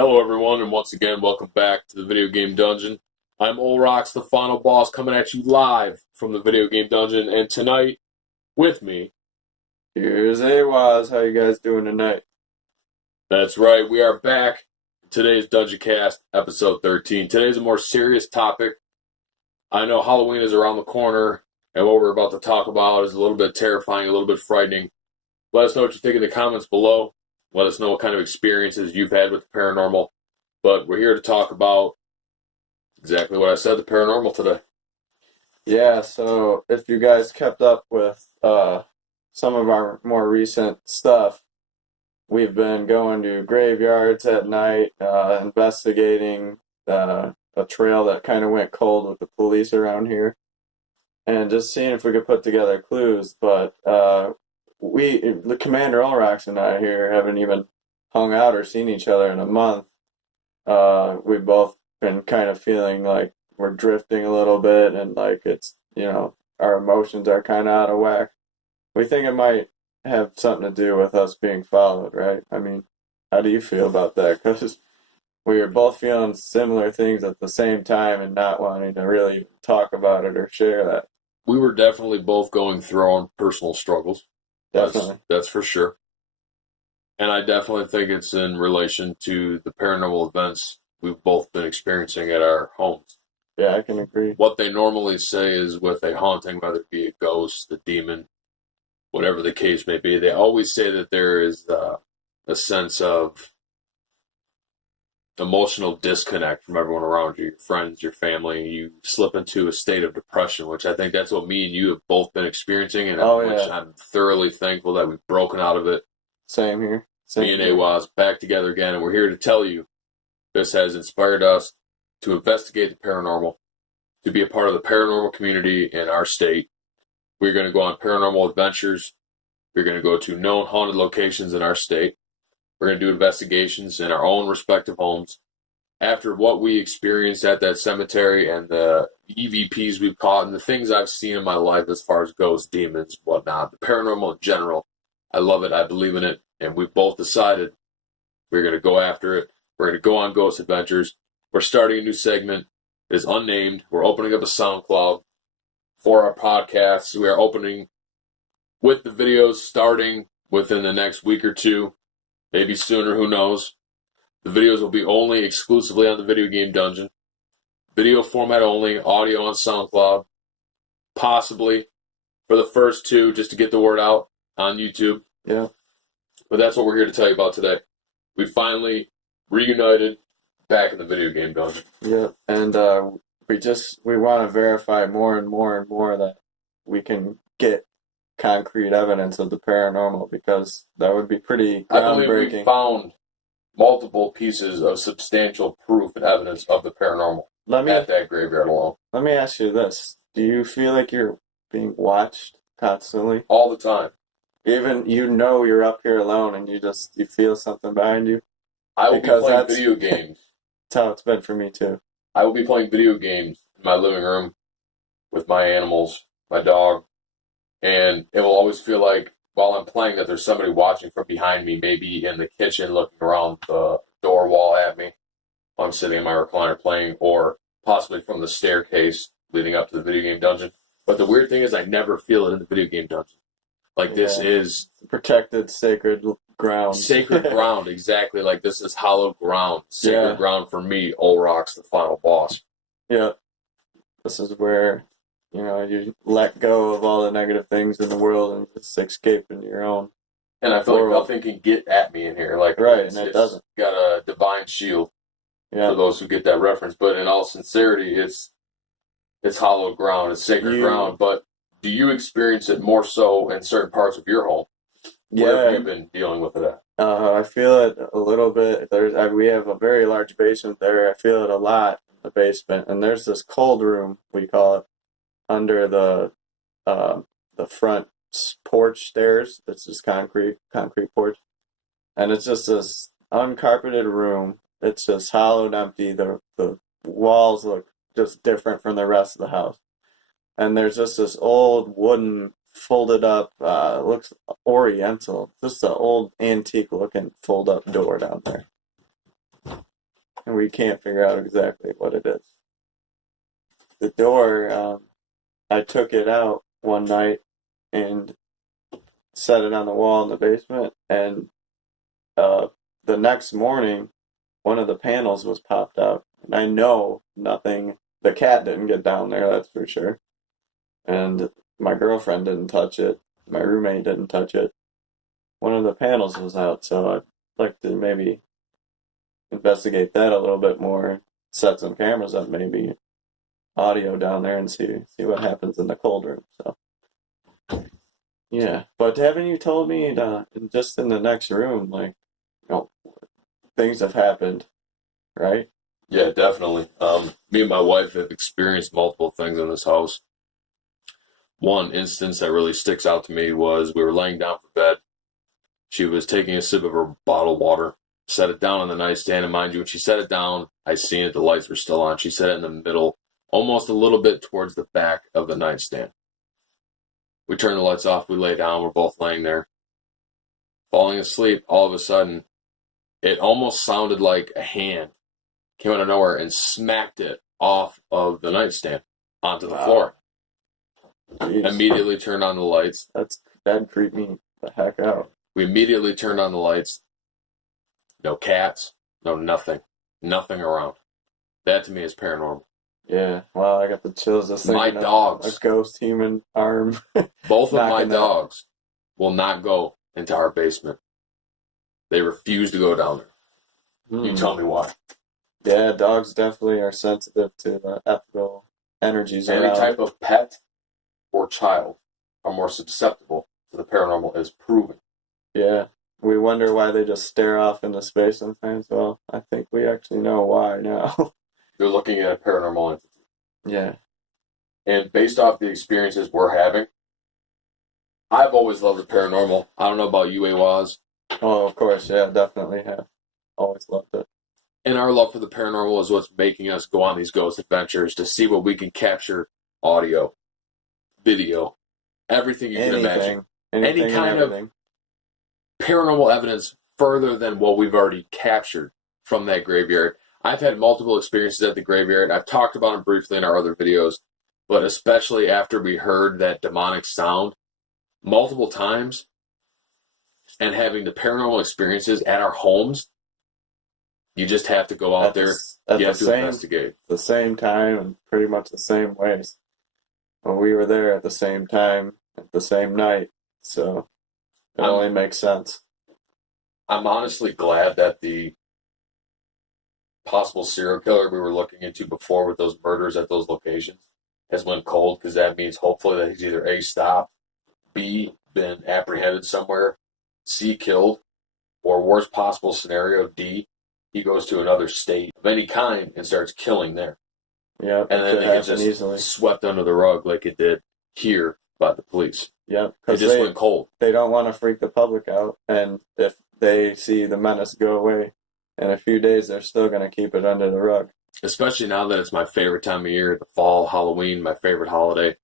Hello, everyone, and once again, welcome back to the Video Game Dungeon. I'm Olrox, the final boss, coming at you live from the Video Game Dungeon, and tonight, with me, Here's Ehwaz. How you guys doing tonight? that's right, we are back. Today's Dungeon Cast, episode 13. Today's a more serious topic. I know Halloween is around the corner, and what we're about to talk about is a little bit terrifying, a little bit frightening. Let us know what you think in the comments below. Let us know what kind of experiences you've had with the paranormal. But we're here to talk about exactly what I said, the paranormal today. Yeah, so if you guys kept up with some of our more recent stuff, we've been going to graveyards at night, investigating a trail that kind of went cold with the police around here, and just seeing if we could put together clues. But the Commander Olrox and I here haven't even hung out or seen each other in a month. We've both been kind of feeling like we're drifting a little bit and like our emotions are kind of out of whack. We think it might have something to do with us being followed, right? I mean, how do you feel about that? Because we are both feeling similar things at the same time and not wanting to really talk about it or share that. We were definitely both going through our own personal struggles. Definitely. That's for sure. And I definitely think it's in relation to the paranormal events we've both been experiencing at our homes. Yeah, I can agree. What they normally say is with a haunting, whether it be a ghost, a demon, whatever the case may be, they always say that there is a sense of emotional disconnect from everyone around you, your friends, your family. You slip into a state of depression, which I think that's what me and you have both been experiencing, and which I'm thoroughly thankful that we've broken out of it. Same here. Me and Ehwaz back together again, and we're here to tell you this has inspired us to investigate the paranormal, to be a part of the paranormal community in our state. We're going to go on paranormal adventures. We're going to go to known haunted locations in our state. We're going to do investigations in our own respective homes. After what we experienced at that cemetery and the EVPs we've caught and the things I've seen in my life as far as ghosts, demons, whatnot, the paranormal in general, I love it. I believe in it. And we've both decided we're going to go after it. We're going to go on ghost adventures. We're starting a new segment. It is unnamed. We're opening up a SoundCloud for our podcasts. We are opening with the videos starting within the next week or two, maybe sooner, who knows. The videos will be only exclusively on the Video Game Dungeon. Video format only, audio on SoundCloud. Possibly for the first two, just to get the word out on YouTube. Yeah. But that's what we're here to tell you about today. We finally reunited back in the Video Game Dungeon. Yeah, and we want to verify more and more and more that we can get concrete evidence of the paranormal, because that would be pretty groundbreaking. I believe we found multiple pieces of substantial proof and evidence of the paranormal at that graveyard alone. Let me ask you this. Do you feel like you're being watched constantly? All the time. Even you're up here alone and you feel something behind you? I will be playing video games. That's how it's been for me too. I will be playing video games in my living room with my animals, my dog, and it will always feel like while I'm playing that there's somebody watching from behind me, maybe in the kitchen looking around the door wall at me while I'm sitting in my recliner playing, or possibly from the staircase leading up to the video game dungeon. But the weird thing is I never feel it in the video game dungeon. Like, this is protected, sacred ground. Sacred ground, exactly. Like, this is hallowed ground. Sacred ground for me, Olrox, the final boss. Yeah. This is where, you let go of all the negative things in the world and just escape into your own. And I feel like nothing can get at me in here. Like, right, and it doesn't. Got a divine shield for those who get that reference. But in all sincerity, it's hallowed ground. It's sacred ground. But do you experience it more so in certain parts of your home? Where have you been dealing with it at? I feel it a little bit. We have a very large basement there. I feel it a lot in the basement. And there's this cold room, we call it, under the front porch stairs. It's this concrete porch. And it's just this uncarpeted room. It's just hollowed empty. The walls look just different from the rest of the house. And there's just this old wooden folded up, looks oriental, just an old antique looking fold up door down there. and we can't figure out exactly what it is. The door, I took it out one night and set it on the wall in the basement, and the next morning, one of the panels was popped out. And I know nothing, the cat didn't get down there, that's for sure. And my girlfriend didn't touch it. My roommate didn't touch it. One of the panels was out, so I'd like to maybe investigate that a little bit more, set some cameras up, maybe audio down there, and see what happens in the cold room. So yeah, but haven't you told me just in the next room, like, things have happened, right? Yeah, definitely. Me and my wife have experienced multiple things in this house. One instance that really sticks out to me was we were laying down for bed. She was taking a sip of her bottled water, set it down on the nightstand, and mind you, when she set it down, I seen it, the lights were still on. She set it in the middle, almost a little bit towards the back of the nightstand. We turned the lights off, we lay down, we're both laying there. Falling asleep, all of a sudden, it almost sounded like a hand came out of nowhere and smacked it off of the nightstand onto the floor. Jeez. Immediately turned on the lights. That creeped me the heck out. We immediately turned on the lights. No cats, no nothing. Nothing around. That to me is paranormal. Yeah, wow, I got the chills just thinking My of dogs. a ghost human arm. Both of my knocking dogs will not go into our basement. They refuse to go down there. You tell me why. Yeah, dogs definitely are sensitive to the ethical energies Any around. type of pet or child are more susceptible to the paranormal, is proven. Yeah, we wonder why they just stare off into space sometimes. Well, I think we actually know why now. You're looking at a paranormal entity. Yeah. And based off the experiences we're having, I've always loved the paranormal. I don't know about you, Ehwaz. Oh, of course, yeah, definitely have. Always loved it. And our love for the paranormal is what's making us go on these ghost adventures to see what we can capture: audio, video, everything you can imagine. Anything Any kind of paranormal evidence further than what we've already captured from that graveyard. I've had multiple experiences at the graveyard. I've talked about them briefly in our other videos, but especially after we heard that demonic sound multiple times and having the paranormal experiences at our homes, you just have to go out there. You have to investigate. The same time and pretty much the same ways. Well, we were there at the same time, at the same night, so it only makes sense. I'm honestly glad that the possible serial killer we were looking into before with those murders at those locations has went cold, because that means hopefully that he's either A, stopped, B, been apprehended somewhere, C, killed, or worst possible scenario, D, he goes to another state of any kind and starts killing there. Yeah, and then it gets just easily swept under the rug like it did here by the police. Yep, it just went cold. They don't want to freak the public out, and if they see the menace go away in a few days, they're still going to keep it under the rug. Especially now that it's my favorite time of year, the fall, Halloween, my favorite holiday.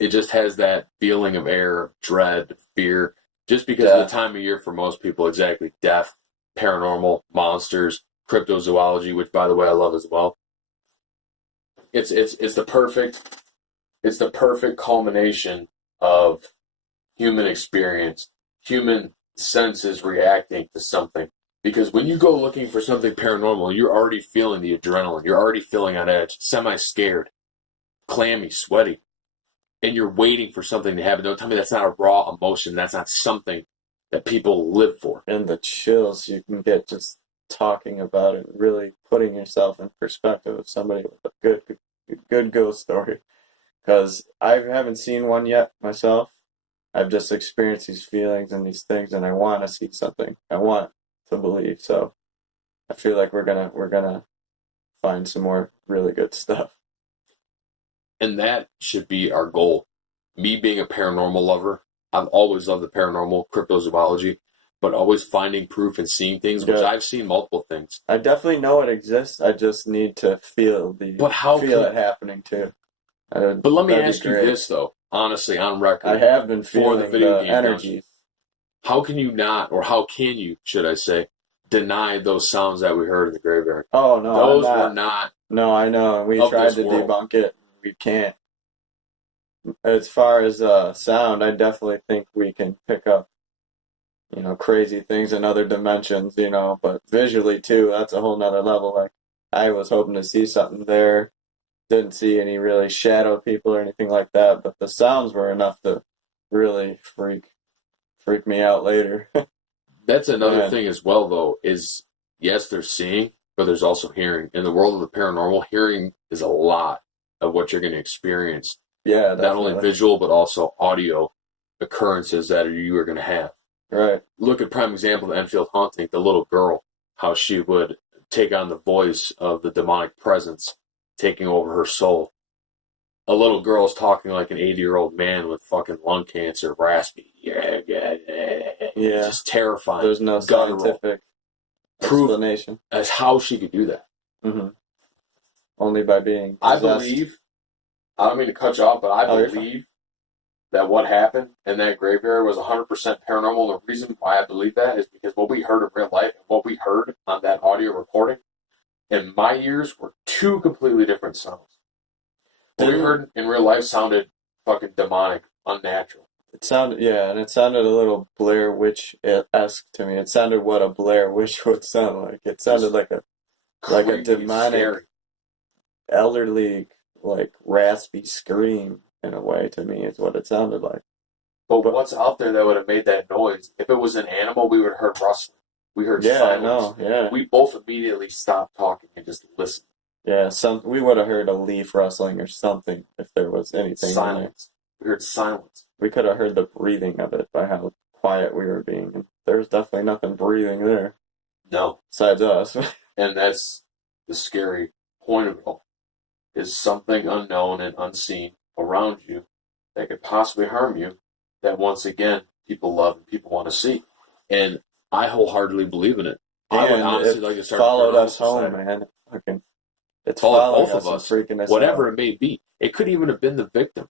It just has that feeling of air, of dread, fear, just because of the time of year for most people. Exactly, death, paranormal, monsters, cryptozoology, which by the way I love as well. It's the perfect culmination of human experience, human senses reacting to something. Because when you go looking for something paranormal, you're already feeling the adrenaline. You're already feeling on edge, semi-scared, clammy, sweaty. And you're waiting for something to happen. Don't tell me that's not a raw emotion. That's not something that people live for. And the chills you can get just talking about it, really putting yourself in perspective of somebody with a good ghost story. Because I haven't seen one yet myself. I've just experienced these feelings and these things, and I want to see something. I want to believe. So I feel like we're gonna find some more really good stuff. And that should be our goal. Me being a paranormal lover, I've always loved the paranormal, cryptozoology, but always finding proof and seeing things, which I've seen multiple things. I definitely know it exists. I just need to feel it happening too. But let me ask you this though, honestly, on record. I have been feeling the video game energies. How can you not, or how can you, should I say, denied those sounds that we heard in the graveyard. Oh no, Those I'm not. were not. No, I know. We Of tried this to world. debunk it. We can't. As far as sound, I definitely think we can pick up, crazy things in other dimensions, but visually too, that's a whole nother level. Like, I was hoping to see something there. Didn't see any really shadow people or anything like that, but the sounds were enough to really freak me out later. That's another Man. thing as well, though, is yes, they're seeing, but there's also hearing. In the world of the paranormal, hearing is a lot of what you're going to experience. Yeah, Not only definitely. visual, but also audio occurrences that you are going to have. Right. Look at prime example of Enfield haunting, the little girl, how she would take on the voice of the demonic presence taking over her soul. A little girl is talking like an 80-year-old man with fucking lung cancer, raspy. Yeah. Just terrifying. There's no guttural. scientific Proof explanation. as how she could do that. Mm-hmm. Only by being I possessed. believe, I don't mean to cut you off, but I believe that what happened in that graveyard was 100% paranormal. And the reason why I believe that is because what we heard in real life and what we heard on that audio recording in my ears were two completely different sounds. What we heard in real life sounded fucking demonic, unnatural. It sounded, and it sounded a little Blair Witch-esque to me. It sounded what a Blair Witch would sound like. It sounded like a demonic, scary. elderly, like raspy scream in a way. To me, is what it sounded like. But what's out there that would have made that noise? If it was an animal, we would have heard rustling. We heard silence. I know. Yeah. We both immediately stopped talking and just listened. Yeah, we would have heard a leaf rustling or something if there was anything. Silence. We heard silence. We could have heard the breathing of it by how quiet we were being. And there's definitely nothing breathing there. No. Besides us. And that's the scary point of it all. Is something unknown and unseen around you that could possibly harm you that once again people love and people want to see. And I wholeheartedly believe in it. I would honestly like to start followed us home, man. Okay. It's followed both of us, freaking us whatever out. it may be. It could even have been the victim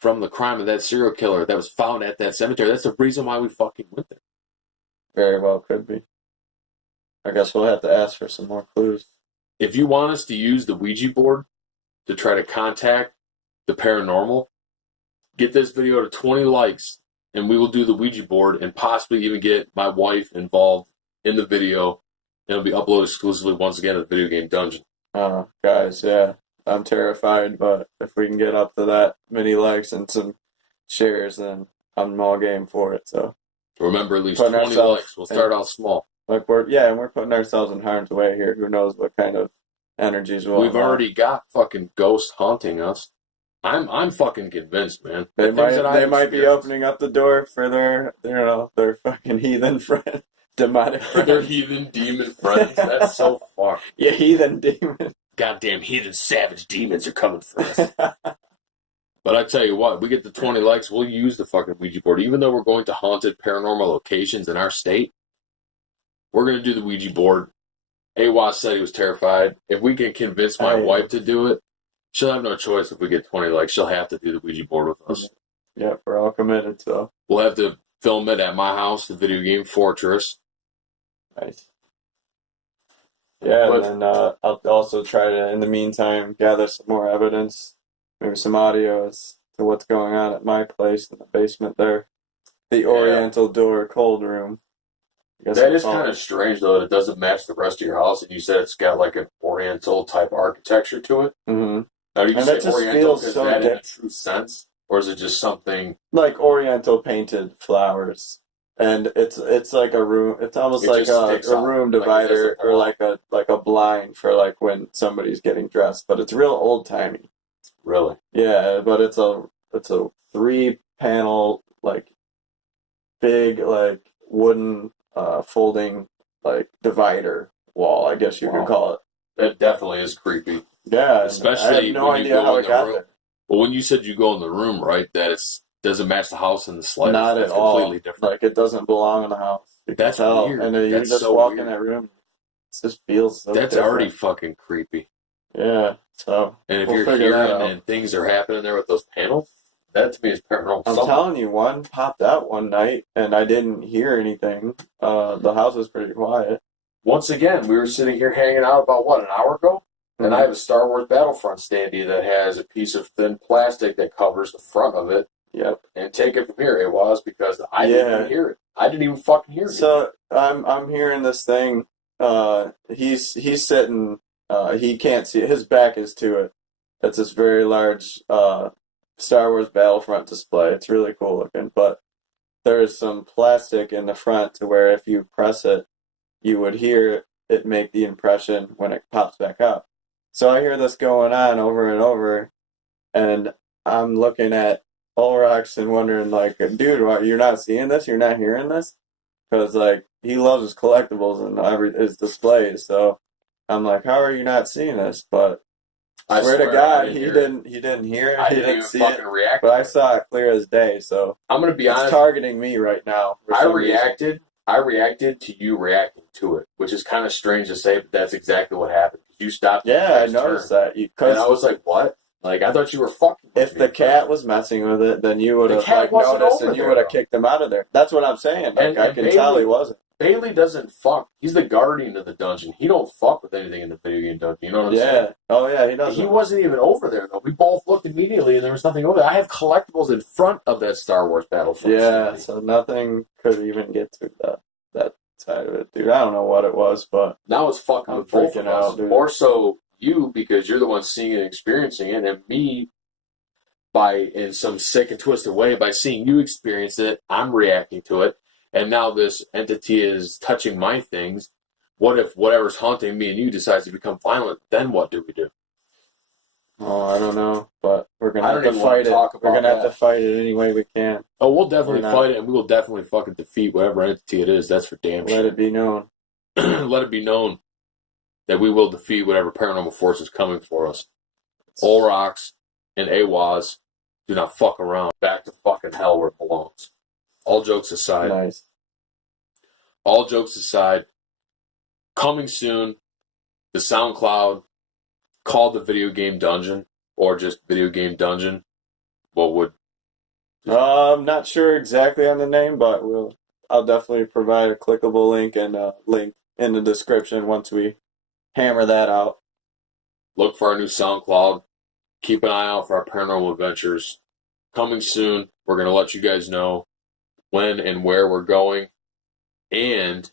from the crime of that serial killer that was found at that cemetery. That's the reason why we fucking went there. Very well could be. I guess we'll have to ask for some more clues. If you want us to use the Ouija board to try to contact the paranormal, get this video to 20 likes, and we will do the Ouija board and possibly even get my wife involved in the video. And it'll be uploaded exclusively once again to the Video Game Dungeon. Guys, yeah. I'm terrified, but if we can get up to that many likes and some shares, then I'm all game for it. So remember, at least 20 likes. We'll start out small. Like we're putting ourselves in harm's way here. Who knows what kind of energies we've already got fucking ghosts haunting us. I'm fucking convinced, man. They might be opening up the door for their fucking heathen friend, demonic friend. Their heathen demon friends. That's so far. Yeah, heathen demon. Goddamn heathen savage demons are coming for us. But I tell you what, we get the 20 likes, we'll use the fucking Ouija board. Even though we're going to haunted paranormal locations in our state, we're going to do the Ouija board. Ehwaz said he was terrified. If we can convince my wife to do it, she'll have no choice if we get 20 likes. She'll have to do the Ouija board with us. Yeah, we're all committed, so. We'll have to film it at my house, the video game Fortress. Nice. Yeah, and then I'll also try to, in the meantime, gather some more evidence, maybe some audio as to what's going on at my place in the basement there. The Oriental door cold room. That is kind of strange, though, that it doesn't match the rest of your house, and you said it's got like an Oriental type architecture to it. Mm-hmm. Now, do you say Oriental because that in a true sense, or is it just something like Oriental painted flowers? And it's like a room. It's almost like a room divider, or like a blind for like when somebody's getting dressed. But it's real old timey. Really? Yeah, but it's a 3-panel like big like wooden folding like divider wall. I guess you could call it. That definitely is creepy. Yeah, especially I have no idea how it got there. Well, when you said you go in the room, right, that doesn't match the house in the slightest. Not That's at all. Completely different. Like it doesn't belong in the house. That's weird. And you just so walk in that room. It just feels so That's different. Already fucking creepy. Yeah. So. And if you're hearing and things are happening there with those panels, that to me is paranormal. I'm telling you, one popped out one night and I didn't hear anything. The house was pretty quiet. once again, we were sitting here hanging out about, what, an hour ago? Mm-hmm. And I have a Star Wars Battlefront standee that has a piece of thin plastic that covers the front of it. Yep. And take it from here, it was, because I didn't even hear it. I didn't even fucking hear it. So I'm hearing this thing. He's sitting. He can't see it. His back is to it. It's this very large Star Wars Battlefront display. It's really cool looking, but there's some plastic in the front to where if you press it, you would hear it make the impression when it pops back up. So I hear this going on over and over, and I'm looking at Olrox and wondering, like, dude, what, you're not seeing this? You're not hearing this? Because, like, he loves his collectibles and his displays, so I'm like, how are you not seeing this? But I swear to God, he didn't hear it. He didn't see it. React, but I saw it clear as day. So I'm gonna be honest. It's targeting me right now. I reacted to you reacting to it, which is kind of strange to say, but that's exactly what happened. You stopped. Yeah, I noticed that. And I was like, what? Like, I thought you were fucking with If the cat was messing with it, then you would have like noticed and you would have kicked him out of there. That's what I'm saying. Like, I can tell he wasn't. Bailey doesn't fuck. He's the guardian of the dungeon. He don't fuck with anything in the video game dungeon. You know what I'm saying? Oh, yeah, he doesn't. He wasn't even over there, though. We both looked immediately, and there was nothing over there. I have collectibles in front of that Star Wars Battlefront. Yeah, so nothing could even get to that side of it, dude. I don't know what it was, but now it's fucking I'm both freaking of us. out, dude. More so you, because you're the one seeing it and experiencing it, and me, in some sick and twisted way, by seeing you experience it, I'm reacting to it. And now this entity is touching my things. What if whatever's haunting me and you decides to become violent? Then what do we do? Oh, I don't know, but we're gonna have to fight it. We're gonna have to fight it any way we can. Oh, we'll definitely fight it, and we will definitely fucking defeat whatever entity it is. That's for damn sure. Let it be known. Let it be known that we will defeat whatever paranormal force is coming for us. Olrox and Ehwaz do not fuck around. Back to fucking hell where it belongs. All jokes aside. Nice. All jokes aside. Coming soon, the SoundCloud called the Video Game Dungeon, or just Video Game Dungeon. What would? I'm not sure exactly on the name, but I'll definitely provide a clickable link and a link in the description once we hammer that out. Look for our new SoundCloud. Keep an eye out for our paranormal adventures. Coming soon. We're going to let you guys know when and where we're going, and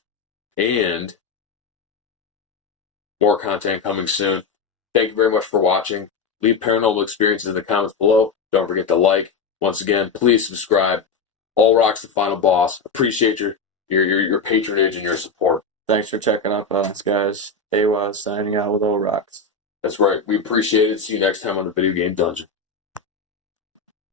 more content coming soon. Thank you very much for watching. Leave paranormal experiences in the comments below. Don't forget to like. Once again, please subscribe. Olrox the Final Boss. Appreciate your patronage and your support. Thanks for checking up on us, guys. Ehwaz signing out with Olrox. That's right. We appreciate it. See you next time on the Video Game Dungeon.